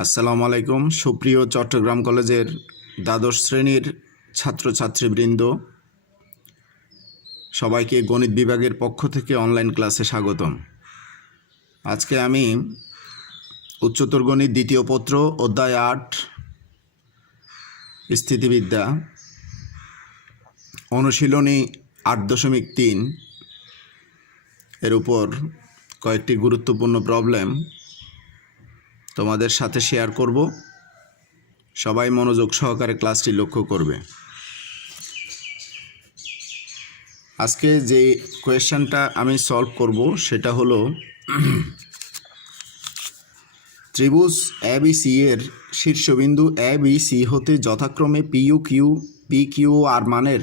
আসসালামু আলাইকুম। সুপ্রিয় চট্টগ্রাম কলেজের দ্বাদশ শ্রেণীর ছাত্রছাত্রীবৃন্দ, সবাইকে গণিত বিভাগের পক্ষ থেকে অনলাইন ক্লাসে স্বাগতম। আজকে আমি উচ্চতর গণিত দ্বিতীয় পত্র অধ্যায় ৮ স্থিতিবিদ্যা অনুশীলনী ৮.৩ এর উপর কয়েকটি গুরুত্বপূর্ণ প্রবলেম তোমাদের সাথে শেয়ার করব। সবাই মনোযোগ সহকারে ক্লাসটি লক্ষ্য করবে। আজকে যে কোয়েশ্চেনটা আমি সলভ করব সেটা হলো ত্রিভুজ এবিসি এর শীর্ষবিন্দু এবিসি হতে যথাক্রমে PU Q P Q R মানের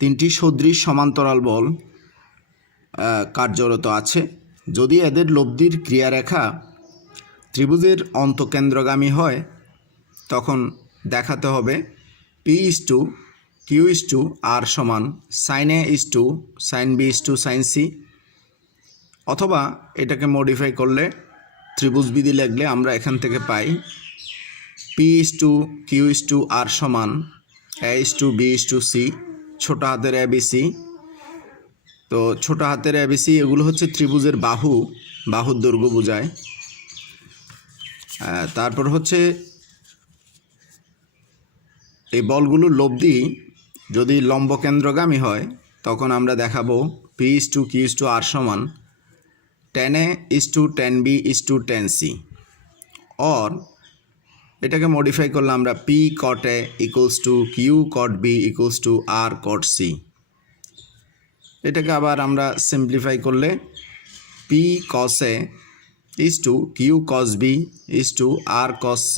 তিনটি সদৃশ সমান্তরাল বল কার্যরত আছে। যদি এদের লব্ধির ক্রিয়ারেখা ত্রিভুজের অন্তঃকেন্দ্রগামী হয় তখন দেখাতে হবে P/Q/R sin A/sin B/sin C, অথবা এটাকে মডিফাই করলে ত্রিভুজবিধি লিখলে আমরা এখান থেকে পাই P/Q/R A/B/C, ছোট হাতের ABC। তো ছোট হাতের ABC এগুলো হচ্ছে ত্রিভুজের বাহুর দৈর্ঘ্য বোঝায়। তারপর হচ্ছে এই বলগুলোর লব্ধি যদি লম্বকেন্দ্রগামী হয় তখন আমরা দেখাবো P/Q/R tan A/tan B/tan C, or এটাকে মডিফাই করলে আমরা P cot A = Q cot B = R cot C। এটাকে আবার আমরা সিম্পলিফাই করলে P cos A = Q cos B = R cos C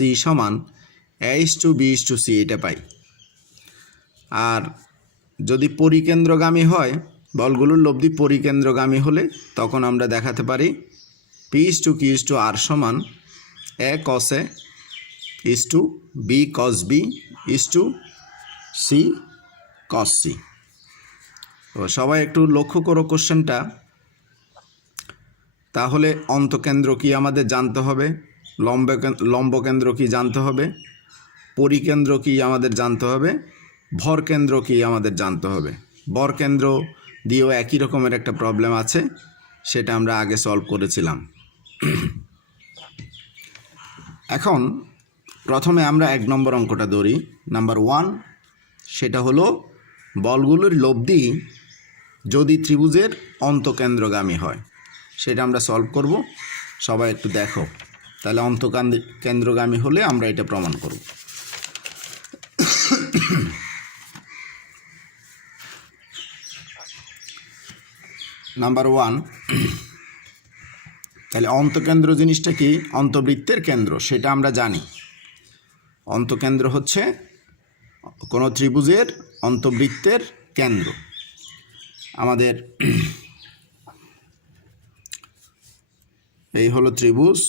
A/B/C এটা পাই। আর যদি পরিকেন্দ্রগামী হয়, বলগুলোর লব্ধি পরিকেন্দ্রগামী হলে তখন আমরা দেখাতে পারি P/Q/R A cos A B cos B C cos C। তো সবাই একটু লক্ষ্য করো কোশ্চেনটা। তাহলে অন্তকেন্দ্র কি আমাদের জানতে হবে, লম্বকেন্দ্র কি জানতে হবে, পরিকেন্দ্র কি আমাদের জানতে হবে, ভরকেন্দ্র কি আমাদের জানতে হবে। ভরকেন্দ্র দিয়েও একই রকমের একটা প্রবলেম আছে, সেটা আমরা আগে সলভ করেছিলাম। এখন প্রথমে আমরা ১ নম্বর অঙ্কটা ধরি, নাম্বার 1। সেটা হলো বলগুলোর লব্ধি যদি ত্রিভুজের অন্তকেন্দ্রগামী হয়, সেটা আমরা সলভ করব। সবাই একটু দেখো, তাহলে অন্তকেন্দ্রগামী হলে আমরা এটা প্রমাণ করব। নাম্বার 1, তাহলে অন্তকেন্দ্র জিনিসটা কি? অন্তবৃত্তের কেন্দ্র, সেটা আমরা জানি। অন্তকেন্দ্র হচ্ছে কোনো ত্রিভুজের অন্তবৃত্তের কেন্দ্র। আমাদের এই হলো ত্রিভুজ,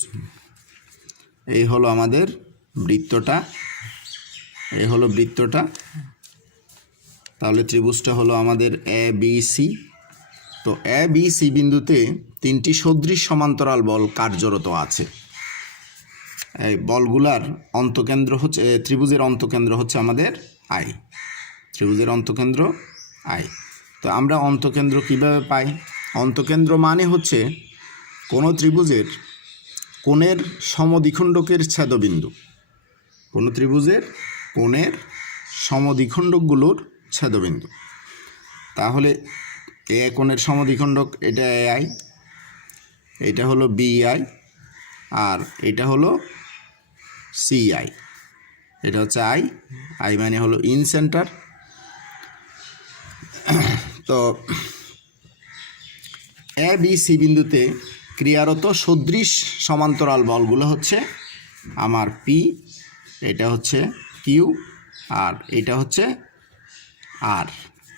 এই হলো আমাদের বৃত্তটা, এই হলো বৃত্তটা। তাহলে ত্রিভুজটা হলো আমাদের ABC। তো ABC বিন্দুতে তিনটি সদৃশ সমান্তরাল বল কার্যরত আছে। এই বলগুলার অন্তকেন্দ্র হচ্ছে, ত্রিভুজের অন্তকেন্দ্র হচ্ছে আমাদের I। ত্রিভুজের অন্তকেন্দ্র I। তো আমরা অন্তকেন্দ্র কিভাবে পাই? অন্তকেন্দ্র মানে হচ্ছে কোনো ত্রিভুজের কোণের সমদ্বিখণ্ডকের ছেদবিন্দু, কোনো ত্রিভুজের কোণের সমদ্বিখণ্ডকগুলোর ছেদবিন্দু। তাহলে এ কোণের সমদ্বিখণ্ডক এটা AI, এটা হলো BI, আর এটা হলো CI। এটা হচ্ছে I মানে হলো ইন সেন্টার। তো ABC বিন্দুতে ক্রিয়ারত সদৃশ সমান্তরাল বলগুলো হচ্ছে আমার P, এটা হচ্ছে Q, আর এটা হচ্ছে R।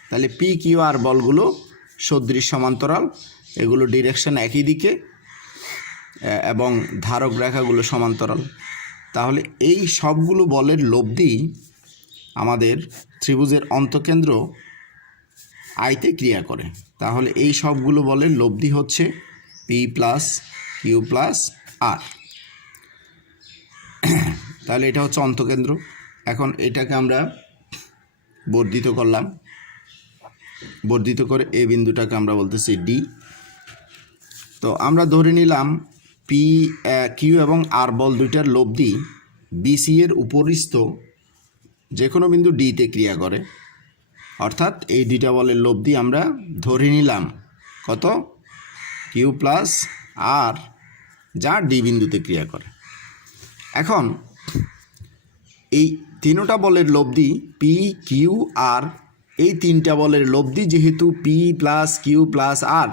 তাহলে PQR বলগুলো সদৃশ সমান্তরাল, এগুলো ডিরেকশন একই দিকে এবং ধারক রেখাগুলো সমান্তরাল। তাহলে এই সবগুলো বলের লব্ধি আমাদের ত্রিভুজের অন্তকেন্দ্র আইতে ক্রিয়া করে। তাহলে এই সবগুলো বলের লব্ধি হচ্ছে P+Q+R। তাহলে এটা হচ্ছে অন্তকেন্দ্র। এখন এটাকে আমরা বর্ধিত করলাম, বর্ধিত করে এ বিন্দুটাকে আমরা বলতেছি ডি। তো আমরা ধরে নিলাম পি কিউ এবং আর বল দুইটার লব্ধি বিসি এর উপরিস্থ যে কোনো বিন্দু ডিতে ক্রিয়া করে, অর্থাৎ এই দুইটা বলের লব্ধি আমরা ধরে নিলাম কত, কিউ প্লাস আর, যা ডি বিন্দুতে ক্রিয়া করে। এখন এই তিনটা বলের লব্ধি পি কিউ আর, এই তিনটা বলের লব্ধি যেহেতু পি প্লাস কিউ প্লাস আর,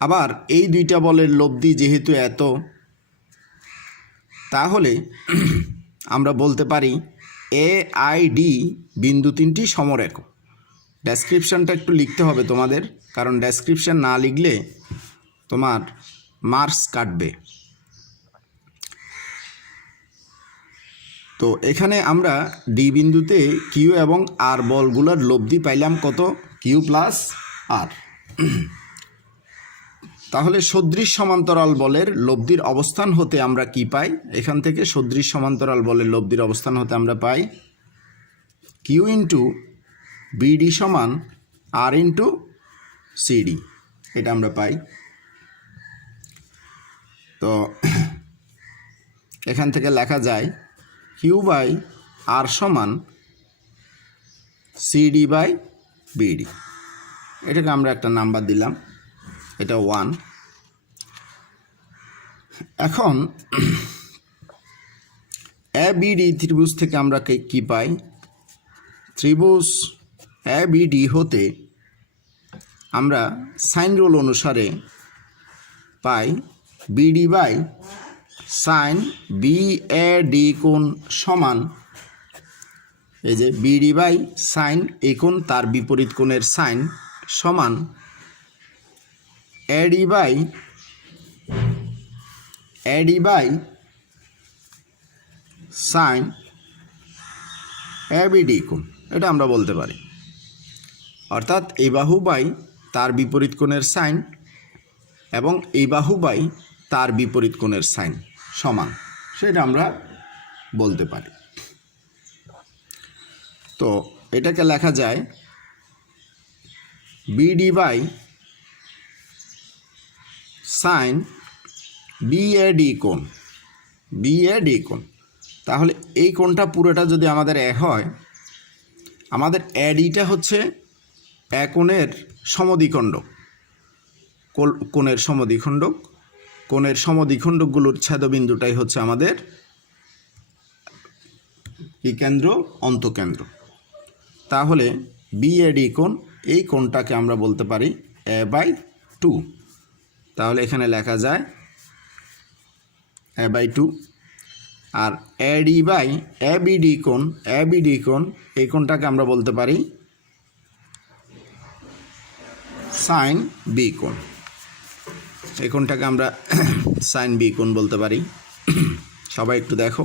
আবার এই দুইটা বলের লব্ধি যেহেতু এত, তাহলে আমরা বলতে পারি এ আই ডি বিন্দু তিনটি সমরেখ। ডেসক্রিপশানটা একটু লিখতে হবে তোমাদের, কারণ ডেসক্রিপশান না লিখলে তোমার মার্কস কাটবে। তো এখানে আমরা ডি বিন্দুতে কিউ এবং আর বলগুলোর লব্ধি পাইলাম কত, কিউ প্লাস আর। তাহলে সদৃশ সমান্তরাল বলের লব্ধির অবস্থান হতে আমরা কি পাই, এখান থেকে সদৃশ সমান্তরাল বলের লব্ধির অবস্থান হতে আমরা পাই কিউ ইন্টু বিডি সমান আর ইন্টু সিডি, এটা আমরা পাই। তো এখান থেকে লেখা যায় কিউ বাই আর সমান সিডি বাই বিডি, এটাকে আমরা একটা নাম্বার দিলাম, এটা 1। এখন এ বিডি ত্রিভুজ থেকে আমরা কি পাই, ত্রিভুজ এ বিডি হতে আমরা সাইন রুল অনুসারে পাই BD by sine B A D কোণ সমান, এই যে বিডি বাই সাইন এই কোণ তার বিপরীত কোণের সাইন সমান AD by sine A BD কোণ, এটা আমরা বলতে পারি। অর্থাৎ এই বাহু বাই তার বিপরীত কোণের সাইন এবং এই বাহু বাই তার বিপরীত কোণের সাইন সমান, সেটা আমরা বলতে পারি। তো এটাকে লেখা যায় বিডি বাই সাইন বিএডি কোণ, বিএডি কোণ। তাহলে এই কোণটা পুরোটা যদি আমাদের এ হয়, আমাদের এডিটা হচ্ছে এ কোণের সমদ্বিখণ্ডক, কোণের সমদ্বিখণ্ডক, কোণের সমদ্বিখণ্ডকগুলোর ছেদবিন্দুটাই হচ্ছে আমাদের কি কেন্দ্র, অন্তকেন্দ্র। তাহলে বিএডি কোণ, এই কোণটাকে আমরা বলতে পারি এ বাই 2। তাহলে এখানে লেখা যায় এ বাই 2। আর এডি বাই এ বিডি কোণ, এ বিডি কোণ এই কোণটাকে আমরা বলতে পারি সাইন বি কোণ, এই কোণটাকে আমরা সাইন বি কোণ বলতে পারি। সবাই একটু দেখো,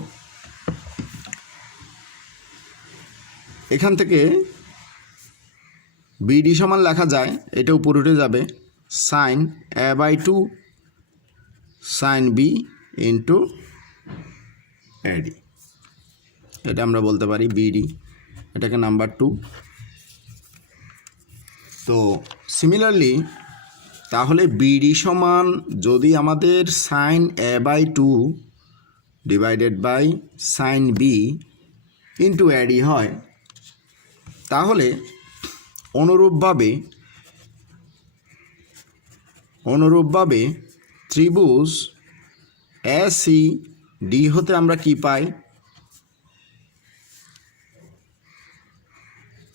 এখান থেকে বিডি সমান লেখা যায়, এটা উপরে উঠে যাবে sine A by 2 sine B into AD, এটা আমরা বলতে পারি বিডি, এটাকে নাম্বার 2। তো সিমিলারলি তাহলে বিডি সমান যদি আমাদের sine A by 2 divided by sine B into AD হয়, তাহলে অনুরূপভাবে ত্রিভুজ এ সি ডি হতে আমরা কি পাই,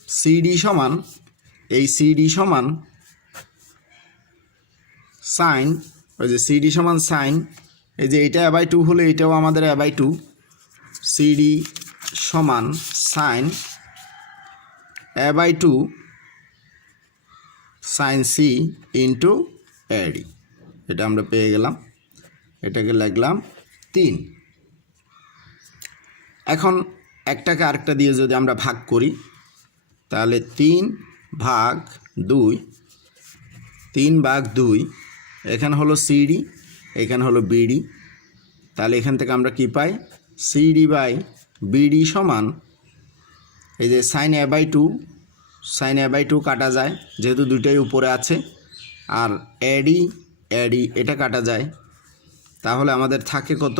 সিডি সমান, এই সিডি সমান সাইন, ওই যে সিডি সমান সাইন, এই যে এটা এ বাই 2 হলে এটাও আমাদের এ বাই 2, সিডি সমান sine A by 2 sine C into AD, এটা আমরা পেয়ে গেলাম, এটাকে লিখলাম 3। এখন একটাকে আরেকটা দিয়ে যদি আমরা ভাগ করি, তাহলে 3/2, 3/2, এখানে হলো সিডি, এখানে হলো বিডি, তাহলে এখান থেকে আমরা কি পাই, সিডি বাই বিডি সমান, এই যে সাইন এ বাই টু কাটা যায় যেহেতু দুইটাই উপরে আছে, আর এডি এটা কাটা যায়, তাহলে আমাদের থাকে কত,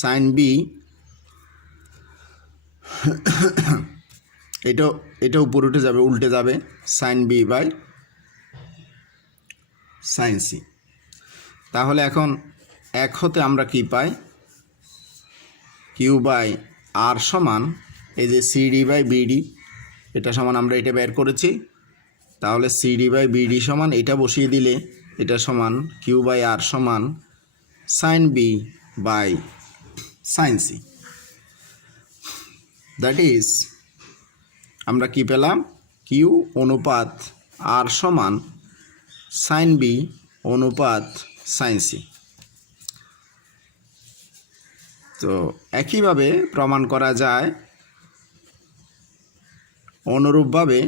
সাইন বি, এটা উপরে উল্টে যাবে sine B by sine C. তাহলে এখন এক হতে আমরা কি পাই, কিউ বাই আর সমান, এই যে সিডি বাই বিডি এটা সমান, আমরা এটা বের করেছি, তাহলে সিডি বাই বিডি সমান এটা বসিয়ে দিলে এটা সমান কিউ বাই আর সমান sine B by sine C. That is আমরা কি পেলাম, কিউ অনুপাত আর সমান সাইন বি অনুপাত সাইন সি। তো একইভাবে প্রমাণ করা যায় অনুরূপভাবে,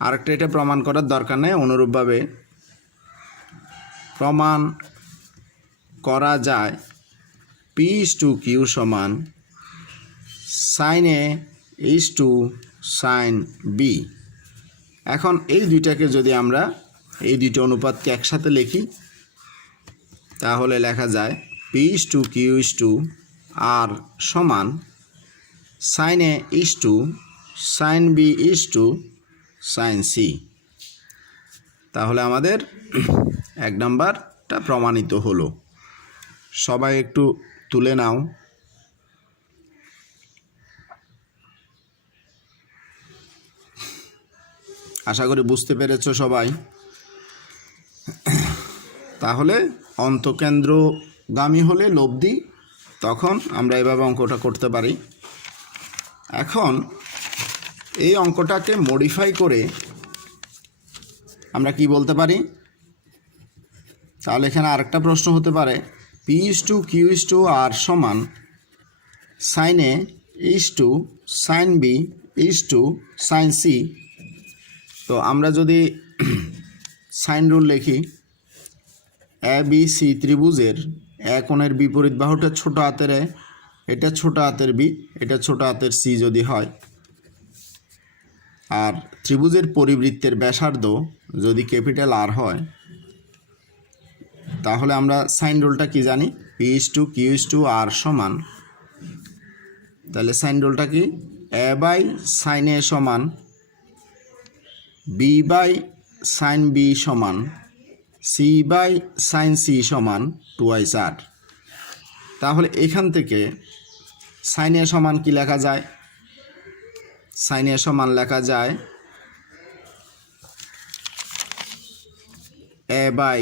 আরেকটা এটা প্রমাণ করার দরকার নেই, অনুরূপভাবে প্রমাণ করা যায় পি ইজ টু কিউ সমান sine A is to sine B. এখন এই দুইটাকে যদি আমরা এই দুইটা অনুপাতকে একসাথে লিখি তাহলে লেখা যায় P is to Q is to R সমান sine A is to sine B is to sine C. তাহলে আমাদের এক নাম্বারটা প্রমাণিত হলো। সবাই একটু তুলে নাও। আশা করি বুঝতে পেরেছো সবাই। তাহলে অন্তকেন্দ্রগামী হলে লব্ধি, তখন আমরা এভাবে অঙ্কটা করতে পারি। এখন এই অঙ্কটাকে মডিফাই করে আমরা কি বলতে পারি, তাহলে এখানে আরেকটা প্রশ্ন হতে পারে, P is to Q is to R সমান sine A is to sine B is to sine C. তো আমরা যদি সাইন রুল লিখি, এ বি সি ত্রিভুজের এক কোণের বিপরীত বাহুটা ছোট হাতের এ, এটা ছোট হাতের বি, এটা ছোট হাতের সি যদি হয়, আর ত্রিভুজের পরিবৃত্তের ব্যাসার্ধ যদি ক্যাপিটাল আর হয়, তাহলে আমরা সাইন রুলটা কি জানি, P is to Q is to R সমান, তাহলে সাইন রুলটা কি, এ বাই সাইন এ সমান বি বাই সাইন বি সমান সি বাই সাইন সি সমান 2r। তাহলে এখান থেকে সাইন এ সমান কি লেখা যায়, সাইন এ সমান লেখা যায় এ বাই,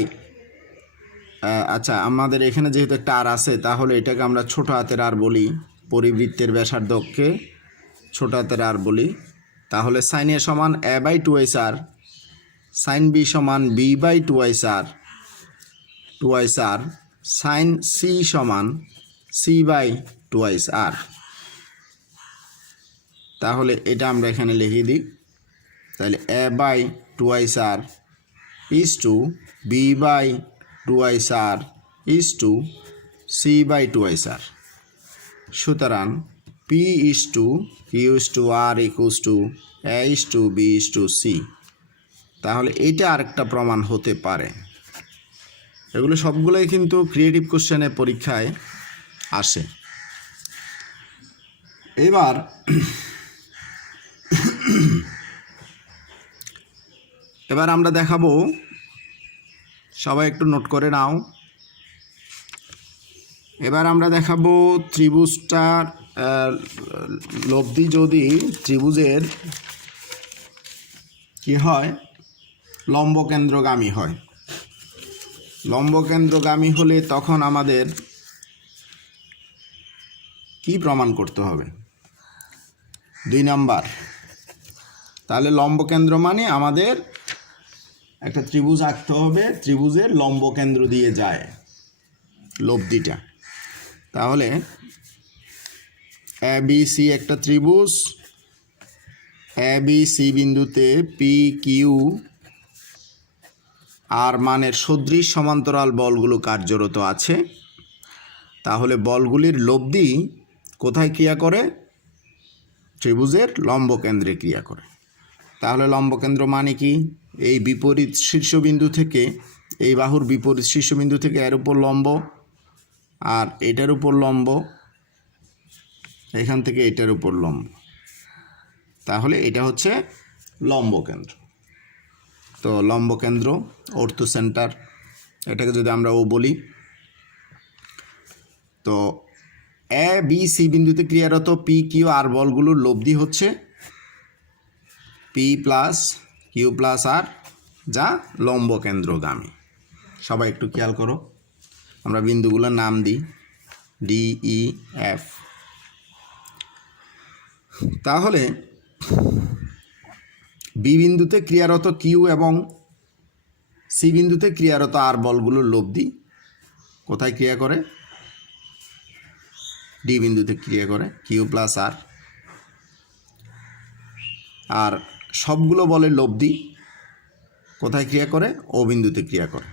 আচ্ছা আমাদের এখানে যেহেতু একটা আর আছে তাহলে এটাকে আমরা ছোট হাতের আর বলি, পরিবৃত্তের ব্যাসার্ধকে ছোট হাতের আর বলি। তাহলে সাইন এ সমান A by 2r, sine B সমান B by 2r, sine C সমান সি বাই 2r। তাহলে এটা আমরা এখানে লিখে দিই, তাহলে A by 2r is to B by 2r is to C by 2r। সুতরাং P is to Q is to R equals to A is to B is to C. তাহলে এইটা আরেকটা প্রমাণ হতে পারে। এগুলো সবগুলোই কিন্তু ক্রিয়েটিভ কোশ্চেনে পরীক্ষায় আসে। এবার আমরা দেখাবো, সবাই একটু নোট করে নাও। এবার আমরা দেখাবো ত্রিভুজটার লব্ধি যদি ত্রিভুজের কি হয়, লম্বকেন্দ্রগামী হয়। লম্বকেন্দ্রগামী হলে তখন আমাদের কি প্রমাণ করতে হবে, 2 নাম্বার। তাহলে লম্বকেন্দ্র মানে আমাদের একটা ত্রিভুজ আঁকতে হবে, ত্রিভুজের লম্বকেন্দ্র দিয়ে যায় লব্ধিটা। তাহলে এ বি সি একটা ত্রিভুজ, এ বি সি বিন্দুতে পি কিউ আর মানের সদৃশ সমান্তরাল বলগুলো কার্যরত আছে, তাহলে বলগুলির লব্ধি কোথায় ক্রিয়া করে? ত্রিভুজের লম্বকেন্দ্রে ক্রিয়া করে। তাহলে লম্বকেন্দ্র মানে কি? এই বিপরীত শীর্ষবিন্দু থেকে, এই বাহুর বিপরীত শীর্ষবিন্দু থেকে এর উপর লম্ব, আর এটার উপর লম্ব, এখান থেকে এটার উপর লম্ব, তাহলে এটা হচ্ছে লম্বকেন্দ্র। তো লম্বকেন্দ্র, অর্থো সেন্টার, এটাকে যদি আমরা ও বলি, তো এ বি সি বিন্দুতে ক্রিয়ারত পি কিউ আর বলগুলোর লব্ধি হচ্ছে পি প্লাস কিউ প্লাস আর, যা লম্বকেন্দ্রগামী। সবাই একটু খেয়াল করো, আমরা বিন্দুগুলোর নাম দিই ডি ই এফ। তাহলে বি বিন্দুতে ক্রিয়ারত কিউ এবং সি বিন্দুতে ক্রিয়ারত আর বলগুলোর লব্ধি কোথায় ক্রিয়া করে? ডি বিন্দুতে ক্রিয়া করে, কিউ প্লাস আর। আর সবগুলো বলের লব্ধি কোথায় ক্রিয়া করে? ও বিন্দুতে ক্রিয়া করে।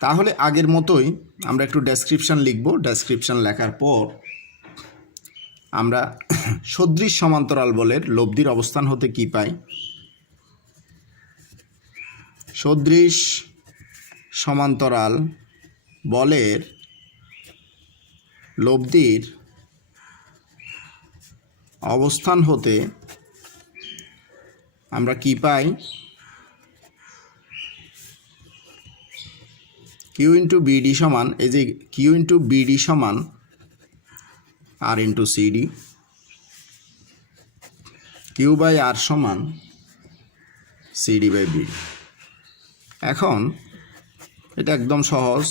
তাহলে আগের মতোই আমরা একটু ডেসক্রিপশন লিখব। ডেসক্রিপশন লেখার পর আমরা সদৃশ সমান্তরাল বলের লব্ধির অবস্থান হতে কি পাই? সদৃশ সমান্তরাল বলের লব্ধির অবস্থান হতে আমরা কি পাই? কিউ ইন্টু বিডি সমান, এই যে কিউ ইন্টু বিডি সমান আর into CD, Q by R সমান সিডি বাই বিডি। এখন এটা একদম সহজ।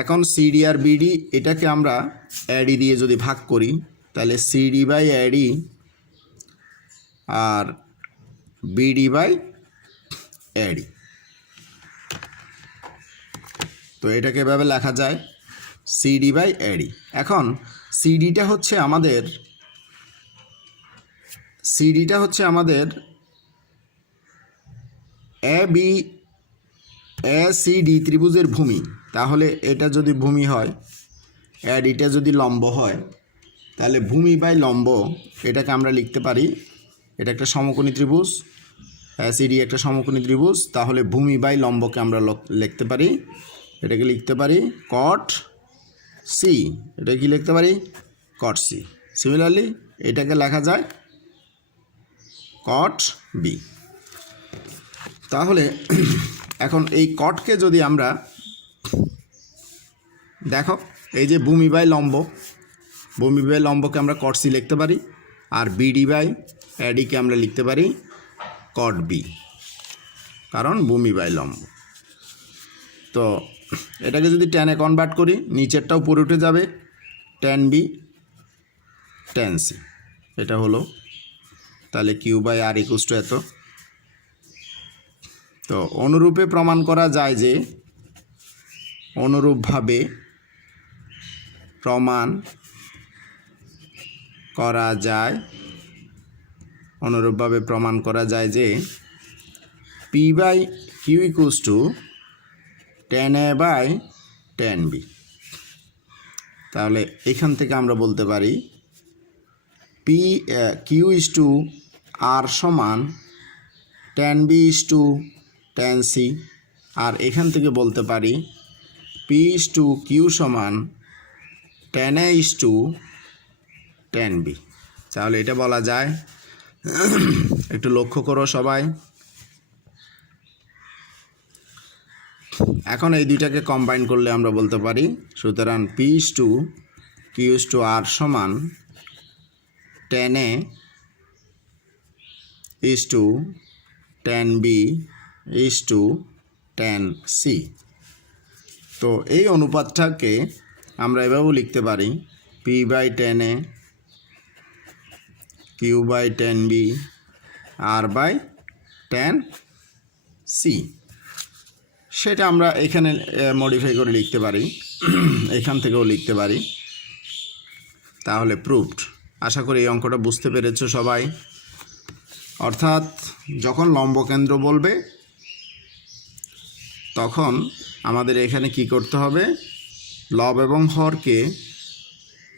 এখন সিডি আর বিডি এটাকে আমরা অ্যাডি দিয়ে যদি ভাগ করি, তাহলে সিডি বাই অ্যাডি আর বিডি বাই অ্যাডি। তো এটাকে এভাবে লেখা যায় সিডি বাই অ্যাডি। এখন সিডিটা হচ্ছে আমাদের এ সি ডি ত্রিভুজের ভূমি। তাহলে এটা যদি ভূমি হয়, অ্যাডিটা যদি লম্ব হয়, তাহলে ভূমি বাই লম্ব এটাকে আমরা লিখতে পারি, এটা একটা সমকোণী ত্রিভুজ, সিডি একটা সমকোণী ত্রিভুজ, তাহলে ভূমি বাই লম্বকে আমরা লিখতে পারি, এটাকে লিখতে পারি কট সি। এটা কি লিখতে পারি? Cot C. সিমিলারলি এটাকে লেখা যায় কট বি। তাহলে এখন এই কটকে যদি আমরা দেখো, এই যে ভূমি বাই লম্বকে আমরা কট সি লিখতে পারি, আর বিডি বাই অ্যাডিকে আমরা লিখতে পারি কট বি, কারণ ভূমি বাই লম্ব। তো এটাকে যদি টেনে কনভার্ট করি, নিচেরটা উপরে উঠে যাবে, টেন বি টেন সি, এটা হলো। তাহলে Q by R equals to এত। তো অনুরূপে প্রমাণ করা যায় যে, অনুরূপভাবে প্রমাণ করা যায় যে P by Q equals to ten A by ten B. তাহলে এখান থেকে আমরা বলতে পারি P Q is to R সমান ten B is to ten C, আর এখান থেকে বলতে পারি পি ইস টু কিউ সমান ten A is to ten B. তাহলে এটা বলা যায়। একটু লক্ষ্য করো সবাই। এখন এই দুইটাকে কম্বাইন করলে আমরা বলতে পারি, সুতরাং P is to Q is to R সমান ten A is to ten B is to ten C. তো এই অনুপাতটাকে আমরা এভাবেও লিখতে পারি P by ten A Q by ten B R by ten C. সেটা আমরা এখানে মডিফাই করে লিখতে পারি, এখান থেকেও লিখতে পারি। তাহলে প্রুভড। আশা করি এই অঙ্কটা বুঝতে পেরেছো সবাই। অর্থাৎ যখন লম্বকেন্দ্র বলবে তখন আমাদের এখানে কি করতে হবে, লব এবং হরকে,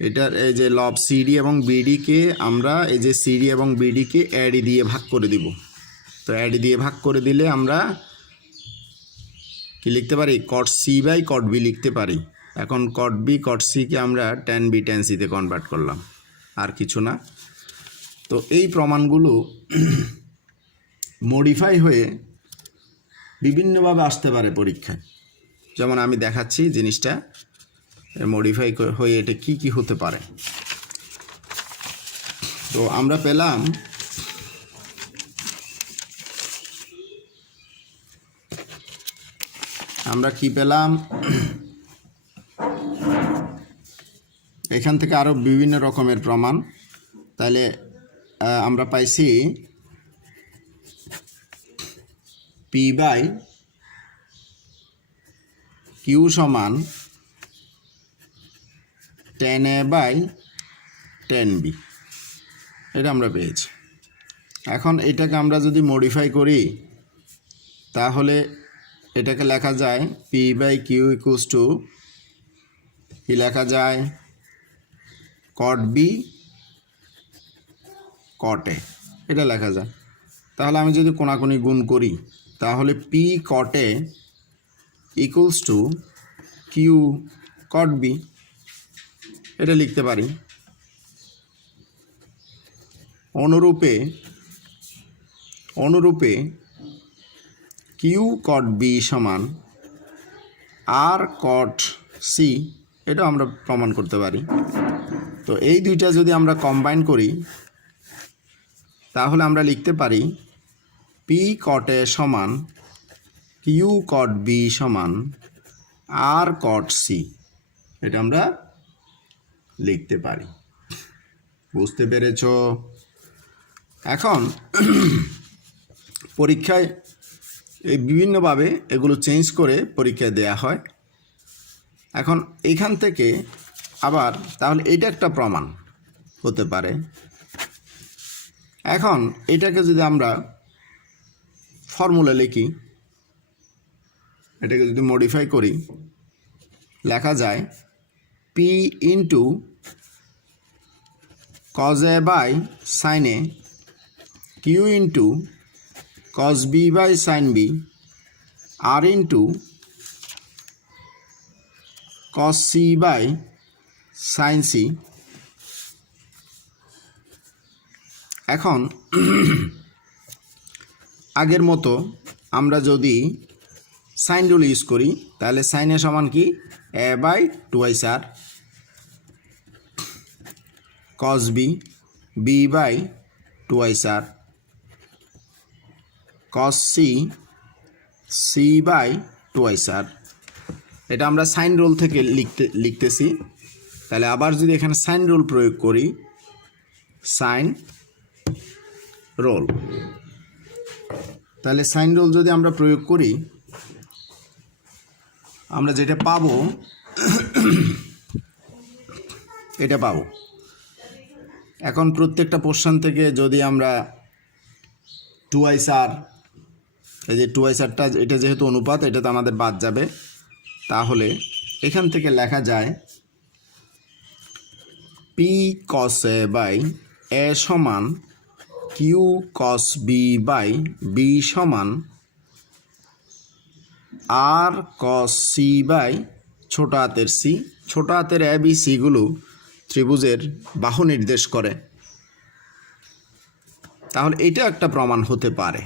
এটার এই যে লব সিডি এবং বিডিকে আমরা এই যে সিডি এবং বিডিকে অ্যাডি দিয়ে ভাগ করে দিব। তো অ্যাডি দিয়ে ভাগ করে দিলে আমরা কি লিখতে পারি, cot C by cot B লিখতে পারি। এখন কট বি কট সিকে আমরা ট্যান বি ট্যান সিতে কনভার্ট করলাম, আর কিছু না। তো এই প্রমাণগুলো মডিফাই হয়ে বিভিন্নভাবে আসতে পারে পরীক্ষায়। যেমন আমি দেখাচ্ছি জিনিসটা মডিফাই হয়ে এটা কি কি হতে পারে। তো আমরা পেলাম এখান থেকে আরও বিভিন্ন রকমের প্রমাণ। তাহলে আমরা পাইছি পি বাই কিউ সমান 10A বাই 10B, এটা আমরা পেয়েছি। এখন এটাকে আমরা যদি মডিফাই করি তাহলে এটাকে লেখা যায় P by Q equals to কি লেখা যায়, কট বি কট এ, এটা লেখা যায়। তাহলে আমি যদি কোনাকুনি গুণ করি তাহলে P cot A equals to Q cot B, এটা লিখতে পারি। অনুরূপে কিউ কট বি সমান আর কট সি, এটা আমরা প্রমাণ করতে পারি। তো এই দুইটা যদি আমরা কম্বাইন করি তাহলে আমরা লিখতে পারি পি কট এ সমান কিউ কট বি সমান আর কট সি, এটা আমরা লিখতে পারি। বুঝতে পেরেছ? এখন পরীক্ষায় এই বিভিন্নভাবে এগুলো চেঞ্জ করে পরীক্ষায় দেয়া হয়। এখন এইখান থেকে আবার তাহলে এটা একটা প্রমাণ হতে পারে। এখন এটাকে যদি আমরা ফর্মুলা লিখি, এটাকে যদি মডিফাই করি, লেখা যায় P into cos A by sine A Q into cos B by sine B R into cos C by sine C. এখন আগের মতো আমরা যদি সাইন রুল ইউজ করি তাহলে সাইন এ সমান কি, A by 2r, cos B B by 2r, cos C C by 2r। এটা আমরা সাইন রুল থেকে লিখতেছি। তাহলে আবার যদি এখানে সাইন রুল প্রয়োগ করি, সাইন রোল, তাহলে সাইন রোল যদি আমরা প্রয়োগ করি আমরা যেটা পাবো এটা পাবো। এখন প্রত্যেকটা পোর্শন থেকে যদি আমরা 2r, এই যে 2rটা এটা যেহেতু অনুপাত, এটা তো আমাদের বাদ যাবে। তাহলে এখান থেকে লেখা যায় P cos A by A সমান Q cos B by B সমান আর কস সি বাই ছোট হাতের সি। ছোট হাতের এ বি সিগুলো ত্রিভুজের বাহু নির্দেশ করে। তাহলে এটা একটা প্রমাণ হতে পারে,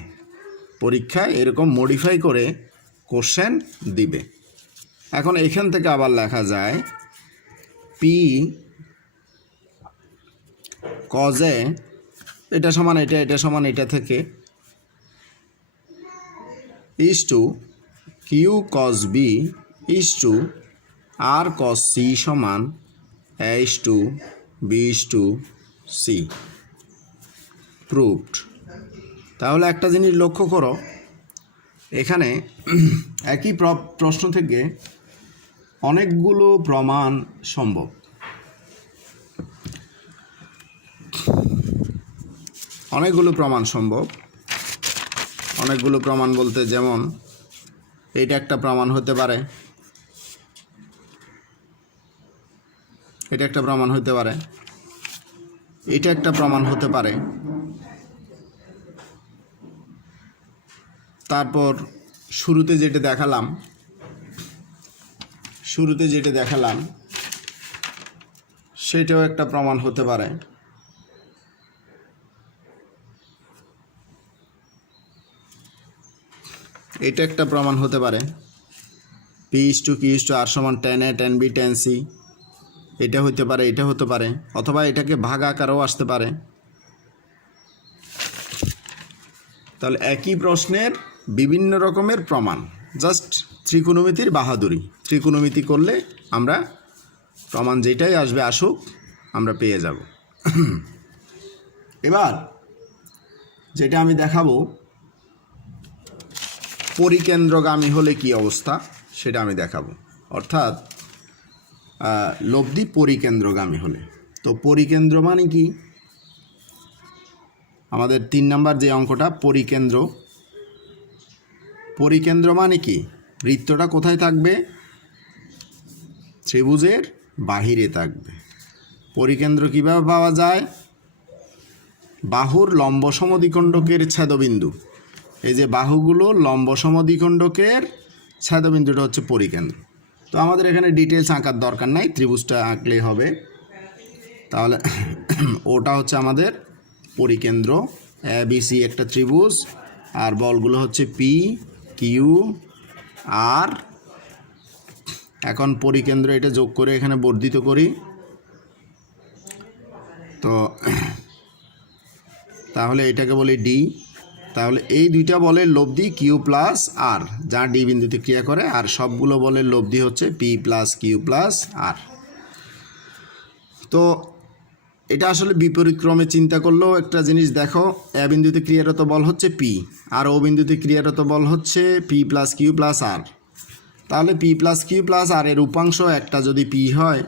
পরীক্ষায় এরকম মডিফাই করে কোশ্চেন দিবে। এখন এখান থেকে আবার লেখা যায় পি কজে এটা সমান এটা, এটা সমান এটা থেকে is to Q cos B is to R cos C সমান A is to B is to C. Proved. তাহলে একটা জিনিস লক্ষ্য করো, এখানে একই প্রশ্ন থেকে অনেকগুলো প্রমাণ সম্ভব। অনেকগুলো প্রমাণ সম্ভব। অনেকগুলো প্রমাণ বলতে যেমন এইটা একটা প্রমাণ হতে পারে, এটা একটা প্রমাণ হতে পারে, এটা একটা প্রমাণ হতে পারে। তারপর শুরুতে যেটা দেখালাম সেটাও একটা প্রমাণ হতে পারে। এটা একটা প্রমাণ হতে পারে, P/Q/R সমান tan A tan B tan C। এটা হতে পারে, এটা হতে পারে, অথবা এটাকে ভাগ আকারেও আসতে পারে। তাহলে একই প্রশ্নের বিভিন্ন রকমের প্রমাণ, জাস্ট ত্রিকোণমিতির বাহাদুরি। ত্রিকোণমিতি করলে আমরা প্রমাণ যেটাই আসবে আসুক আমরা পেয়ে যাব। এবার যেটা আমি দেখাবো পরিকেন্দ্রগামী হলে কি অবস্থা সেটা আমি দেখাবো, অর্থাৎ লব্ধি পরিকেন্দ্রগামী হলে। তো পরিকেন্দ্র মানে কি? আমাদের 3 নম্বর যে অঙ্কটা পরিকেন্দ্র। পরিকেন্দ্র মানে কি? বৃত্তটা কোথায় থাকবে? ত্রিভুজের বাহিরে থাকবে। পরিকেন্দ্র কিভাবে পাওয়া যায়? বাহুর লম্ব সমদ্বিখণ্ডকের ছেদবিন্দু, এই যে বাহুগুলো লম্ব সমদ্বিখণ্ডকের ছেদবিন্দুটা হচ্ছে পরিকেন্দ্র। তো আমাদের এখানে ডিটেলস আঁকার দরকার নাই, ত্রিভুজটা আঁকলেই হবে। তাহলে ওটা হচ্ছে আমাদের পরিকেন্দ্র, ABC একটা ত্রিভুজ, আর বলগুলো হচ্ছে P/Q/R। এখন পরিকেন্দ্র এটা যোগ করে এখানে বর্ধিত করি। তো তাহলে এটাকে বলি D। তাহলে এই দুইটা বলের লব্ধি Q+R, যা D বিন্দুতে ক্রিয়া করে, আর সবগুলো বলের লব্ধি হচ্ছে P+Q+R। তো এটা আসলে বিপরীত ক্রমে চিন্তা করলেও একটা জিনিস দেখো, এ বিন্দুতে ক্রিয়ারত বল হচ্ছে P, আর ও বিন্দুতে ক্রিয়ারত বল হচ্ছে P+Q+R। তাহলে P+Q+R এর উপাংশ একটা যদি P হয়,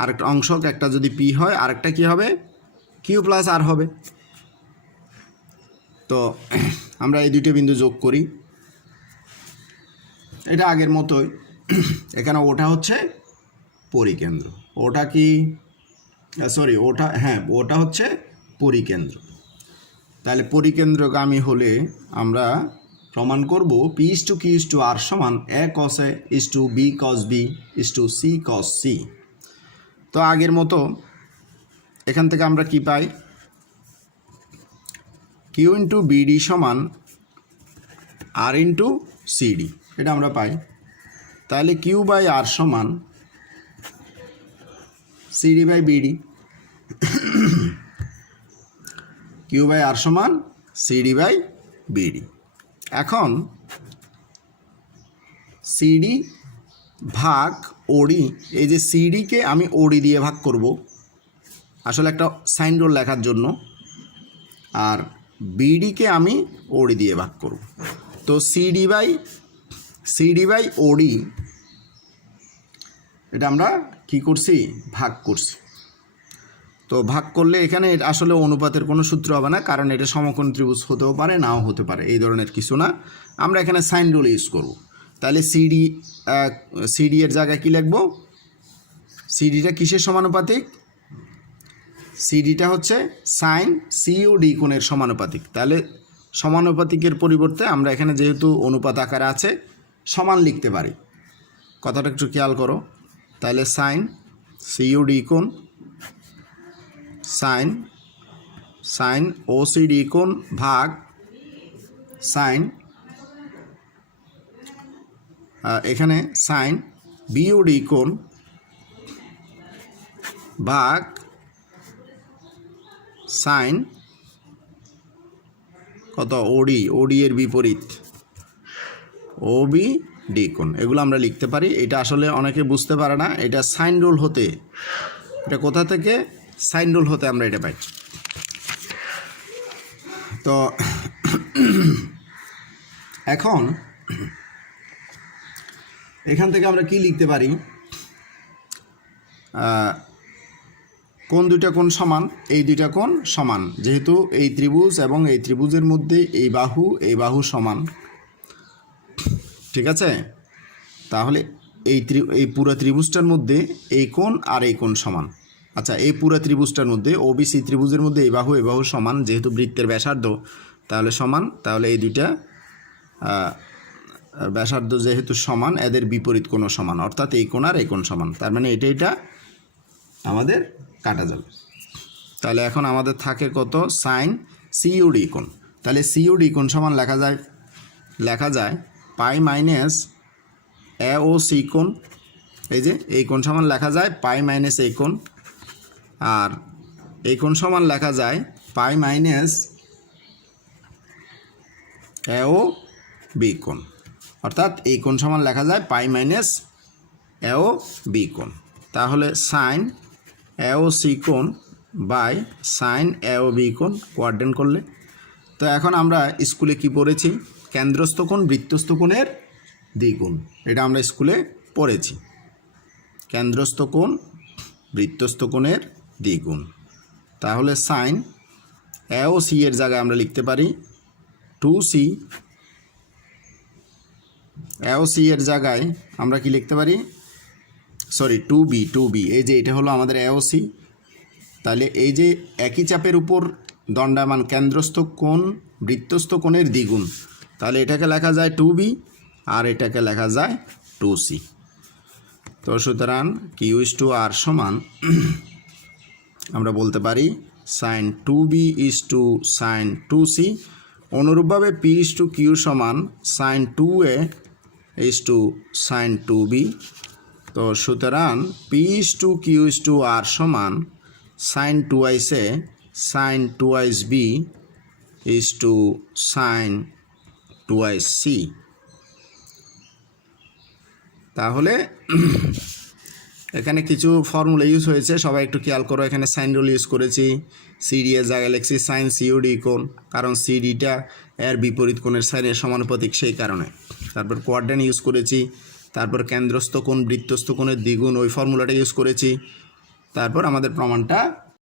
আরেকটা অংশক একটা যদি P হয়, আরেকটা কি হবে? Q+R হবে। তো আমরা এই দুটো বিন্দু যোগ করি, এটা আগের মতোই। এখানে ওটা হচ্ছে পরিকেন্দ্র, ওটা কি সরি ওটা, হ্যাঁ ওটা হচ্ছে পরিকেন্দ্র। তাহলে পরিকেন্দ্রগামী হলে আমরা প্রমাণ করব P/Q/R সমান A cos A = B cos B = C cos C। তো আগের মতো এখান থেকে আমরা কি পাই? Q/BD সমান R/CD, এটা আমরা পাই। তাহলে Q/R সমান CD/BD। Q/R সমান CD/BD। এখন CD ভাগ OD, এই যে CDকে আমি OD দিয়ে ভাগ করব আসলে একটা সাইন রুল লেখার জন্য, আর BDকে আমি OD দিয়ে ভাগ করব। তো CD/OD এটা আমরা কি করছি? ভাগ করছি। তো ভাগ করলে এখানে আসলে অনুপাতের কোনো সূত্র হবে না, কারণ এটা সমকোণ ত্রিভুজ হতেও পারে, নাও হতে পারে, এই ধরনের কিছু না। আমরা এখানে সাইন রুল ইউজ করব। তাহলে সিডি এর জায়গায় কি লিখব? সিডিটা কিসের সমানুপাতিক? সিডিটা হচ্ছে সাইন COD কোণের সমানুপাতিক। তাহলে সমানুপাতিকের পরিবর্তে আমরা এখানে যেহেতু অনুপাত আকারে আছে সমান লিখতে পারি, কথাটা একটু খেয়াল করো। তাহলে সাইন COD কোণ সাইন OCD কোণ ভাগ সাইন এখানে সাইন BOD কোণ ভাগ সাইন কত OD এর বিপরীত OBD কোণ। এগুলো আমরা লিখতে পারি। এটা আসলে অনেকে বুঝতে পারে না, এটা সাইন রুল হতে, এটা কোথা থেকে? সাইন রুল হতে আমরা এটা পাই। তো এখন এখান থেকে আমরা কি লিখতে পারি? কোন দুইটা কোণ সমান? এই দুইটা কোণ সমান, যেহেতু এই ত্রিভুজ এবং এই ত্রিভুজের মধ্যে এই বাহু সমান, ঠিক আছে? তাহলে এই পুরো ত্রিভুজটার মধ্যে এই কোণ আর এই কোণ সমান। আচ্ছা, এই পুরো ত্রিভুজটার মধ্যে ওবিসি ত্রিভুজের মধ্যে এই বাহু সমান, যেহেতু বৃত্তের ব্যাসার্ধ তাহলে সমান, তাহলে এই দুইটা ব্যাসার্ধ যেহেতু সমান, এদের বিপরীত কোণও সমান, অর্থাৎ এই কোণ আর এই কোণ সমান। তার মানে এটা আমাদের কাটা যাবে। তাহলে এখন আমাদের থাকে কত? সাইন সিইউডি কোণ। তাহলে সিইউডি কোণ সমান লেখা যায় পাই মাইনাস এ ও সি কোণ। এই যে এই কোণ সমান লেখা যায় পাই মাইনাস এই কোণ, আর এই কোণ সমান লেখা যায় পাই মাইনাস এ ও বি কোণ, অর্থাৎ এই কোণ সমান লেখা যায় পাই মাইনাস এ ও বি কোণ। তাহলে সাইন এ ও সি কোণ by sine A O B কোণ কোয়াড্রেন্ট করলে। তো এখন আমরা স্কুলে কি পড়েছি? কেন্দ্রস্থ কোণ বৃত্তস্থ কোণের দ্বিগুণ, এটা আমরা স্কুলে পড়েছি। কেন্দ্রস্থ কোণ বৃত্তস্থ কোণের দ্বিগুণ। তাহলে সাইন এ ও সি এর জায়গায় আমরা লিখতে পারি 2c। এ ও সি এর জায়গায় আমরা কি লিখতে পারি? Sorry, 2b। এই যে এটা হলো আমাদের এ ও সি। তাহলে এই যে একই চাপের উপর দণ্ডায়মান কেন্দ্রস্থ কোণ বৃত্তস্থ কোণের দ্বিগুণ, তাহলে এটাকে লেখা যায় 2b আর এটাকে লেখা যায় 2c। তো সুতরাং Q/R সমান আমরা বলতে পারি সাইন 2b = সাইন 2c। অনুরূপভাবে P/Q সমান সাইন 2a = সাইন 2b। তো সুতরাং P/Q/R সমান sign 2a sign 2b = sign 2c। তাহলে এখানে কিছু ফর্মুলা ইউজ হয়েছে, সবাই একটু খেয়াল করো। এখানে সাইন রুল ইউজ করেছি, সিডি এর জায়গায় লিখছি সাইন সিইউডি কোণ, কারণ সিডিটা এর বিপরীত কোণের সাইনের সমানুপাতিক, সেই কারণে। তারপর কোয়াড্রেন্ট ইউজ করেছি, তারপর কেন্দ্রস্থ কোণ বৃত্তস্থ কোণের দ্বিগুণ, ওই ফর্মুলাটা ইউজ করেছি। তারপর আমাদের প্রমাণটা